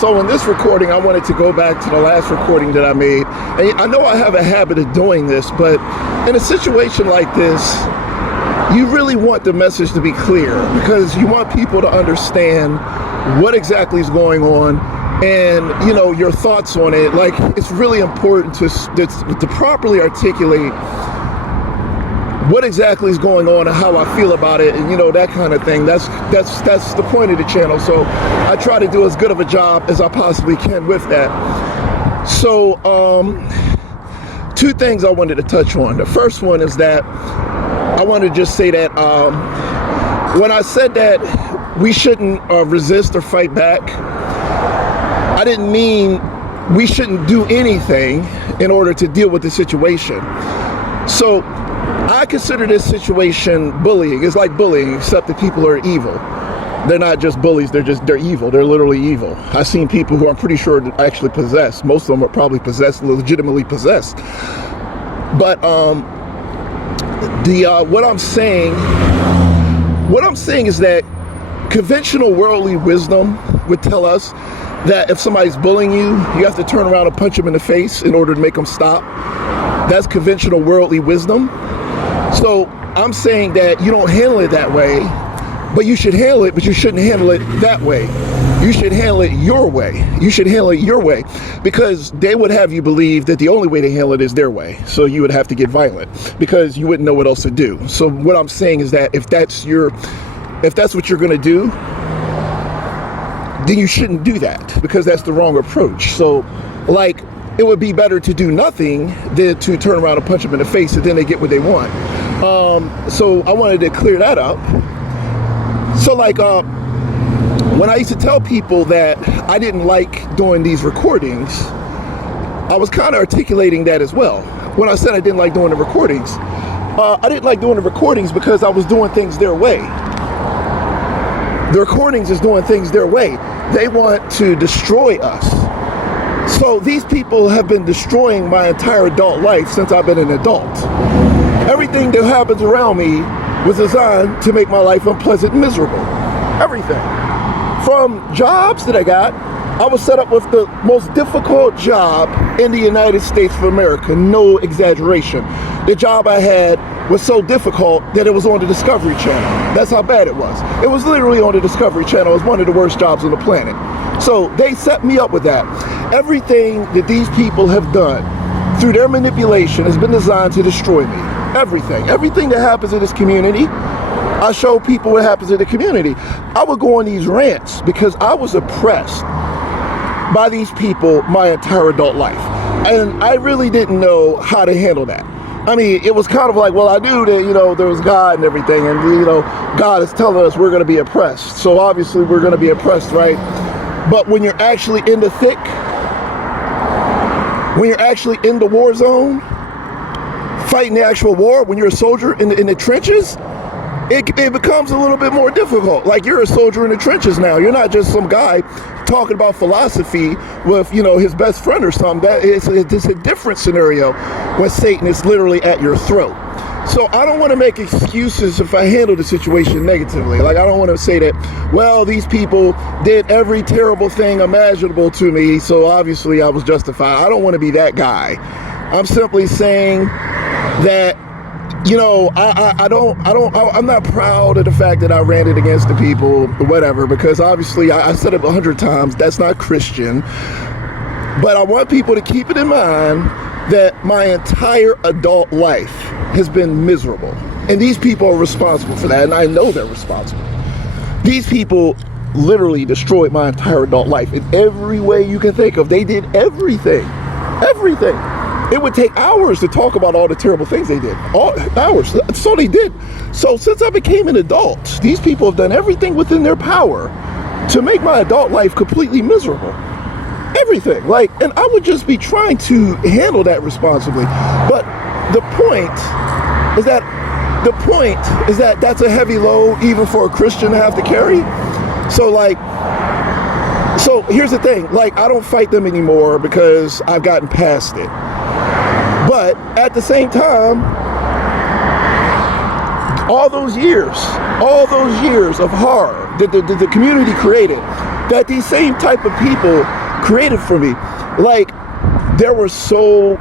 So in this recording, I wanted to go back to the last recording that I made. And I know I have a habit of doing this, but in a situation like this, you really want the message to be clear because you want people to understand what exactly is going on and, you know, your thoughts on it. Like, it's really important to properly articulate what exactly is going on and how I feel about it, and, you know, that kind of thing. That's the point of the channel. So I try to do as good of a job as I possibly can with that. So two things I wanted to touch on. The first one is that I want to just say that when I said that we shouldn't resist or fight back, I didn't mean we shouldn't do anything in order to deal with the situation. So I consider this situation bullying. It's like bullying, except that people are evil. They're not just bullies, they're evil. They're literally evil. I've seen people who I'm pretty sure actually possessed. Most of them are probably possessed, legitimately possessed. But what I'm saying is that conventional worldly wisdom would tell us that if somebody's bullying you, you have to turn around and punch them in the face in order to make them stop. That's conventional worldly wisdom. So I'm saying that you don't handle it that way, but you should handle it, but you shouldn't handle it that way. You should handle it your way. You should handle it your way, because they would have you believe that the only way to handle it is their way. So you would have to get violent because you wouldn't know what else to do. So what I'm saying is that if that's what you're going to do, then you shouldn't do that, because that's the wrong approach. So, like, it would be better to do nothing than to turn around and punch them in the face and then they get what they want. So I wanted to clear that up. So, like, when I used to tell people that I didn't like doing these recordings, I was kind of articulating that as well. When I said I didn't like doing the recordings, I didn't like doing the recordings because I was doing things their way. The recordings is doing things their way. They want to destroy us. So these people have been destroying my entire adult life since I've been an adult. Everything that happens around me was designed to make my life unpleasant and miserable. Everything. From jobs that I got, I was set up with the most difficult job in the United States of America. No exaggeration. The job I had was so difficult that it was on the Discovery Channel. That's how bad it was. It was literally on the Discovery Channel. It was one of the worst jobs on the planet. So they set me up with that. Everything that these people have done through their manipulation has been designed to destroy me. Everything. Everything that happens in this community, I show people what happens in the community. I would go on these rants because I was oppressed by these people my entire adult life. And I really didn't know how to handle that. I mean, it was kind of like, well, I knew that, you know, there was God and everything, and, you know, God is telling us we're going to be oppressed. So obviously we're going to be oppressed, right? But when you're actually in the thick, when you're actually in the war zone, fighting the actual war, when you're a soldier in the trenches, it becomes a little bit more difficult. Like, you're a soldier in the trenches now. You're not just some guy talking about philosophy with, you know, his best friend or something. It's a different scenario when Satan is literally at your throat. So I don't want to make excuses if I handle the situation negatively. Like, I don't want to say that, well, these people did every terrible thing imaginable to me, so obviously I was justified. I don't want to be that guy. I'm simply saying that, you know, I'm not proud of the fact that I ranted against the people, whatever, because obviously I said it 100 times, that's not Christian. But I want people to keep it in mind that my entire adult life has been miserable. And these people are responsible for that, and I know they're responsible. These people literally destroyed my entire adult life in every way you can think of. They did everything. Everything. It would take hours to talk about all the terrible things they did. Hours. That's all they did. So since I became an adult, these people have done everything within their power to make my adult life completely miserable. Everything. Like, and I would just be trying to handle that responsibly. But the point is that that's a heavy load even for a Christian to have to carry. So here's the thing. Like, I don't fight them anymore because I've gotten past it. But at the same time, all those years of horror that the community created that these same type of people created for me. Like, there were so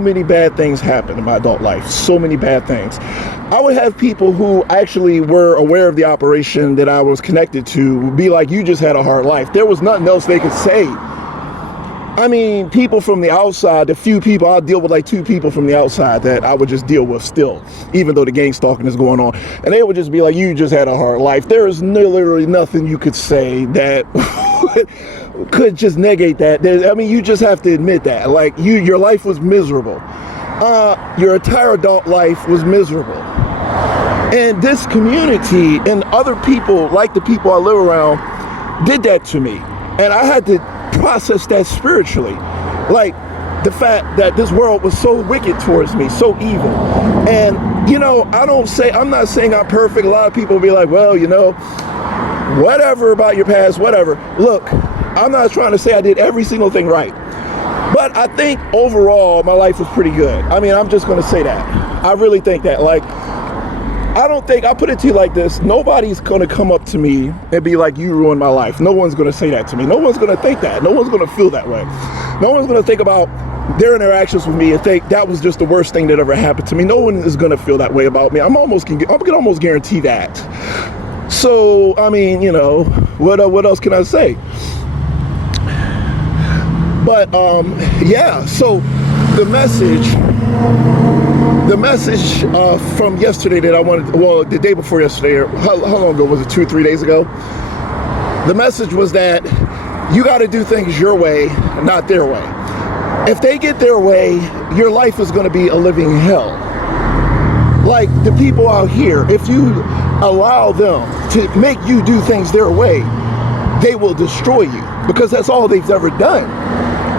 many bad things happen in my adult life. So many bad things. I would have people who actually were aware of the operation that I was connected to be like, you just had a hard life. There was nothing else they could say. I mean, people from the outside, the few people, I'll deal with like 2 people from the outside that I would just deal with still, even though the gang stalking is going on. And they would just be like, you just had a hard life. There is literally nothing you could say that could just negate that. I mean, you just have to admit that. Like, your life was miserable. Your entire adult life was miserable. And this community and other people, like the people I live around, did that to me. And I had to process that spiritually. Like, the fact that this world was so wicked towards me, so evil. And, you know, I'm not saying I'm perfect. A lot of people be like, well, you know, whatever about your past, whatever. Look, I'm not trying to say I did every single thing right. But I think overall, my life was pretty good. I mean, I'm just going to say that. I really think that. Like, I put it to you like this. Nobody's going to come up to me and be like, you ruined my life. No one's going to say that to me. No one's going to think that. No one's going to feel that way. No one's going to think about their interactions with me and think that was just the worst thing that ever happened to me. No one is going to feel that way about me. I can almost guarantee that. So, I mean, you know, what else can I say? But, yeah, so the message from yesterday that I wanted, well, the day before yesterday, or how long ago was it, 2 or 3 days ago? The message was that you got to do things your way, not their way. If they get their way, your life is going to be a living hell. Like the people out here, if you allow them to make you do things their way, they will destroy you, because that's all they've ever done.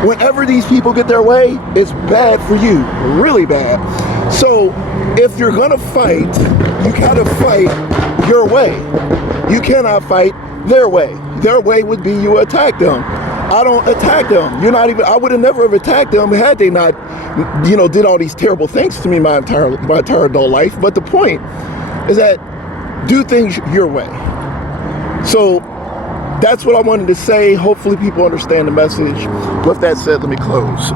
Whenever these people get their way, it's bad for you, really bad. So if you're gonna fight, you gotta fight your way. You cannot fight their way. Their way would be you attack them. I don't attack them. I would have never have attacked them had they not, you know, did all these terrible things to me my entire adult life. But the point is that do things your way. So that's what I wanted to say. Hopefully people understand the message. With that said, let me close.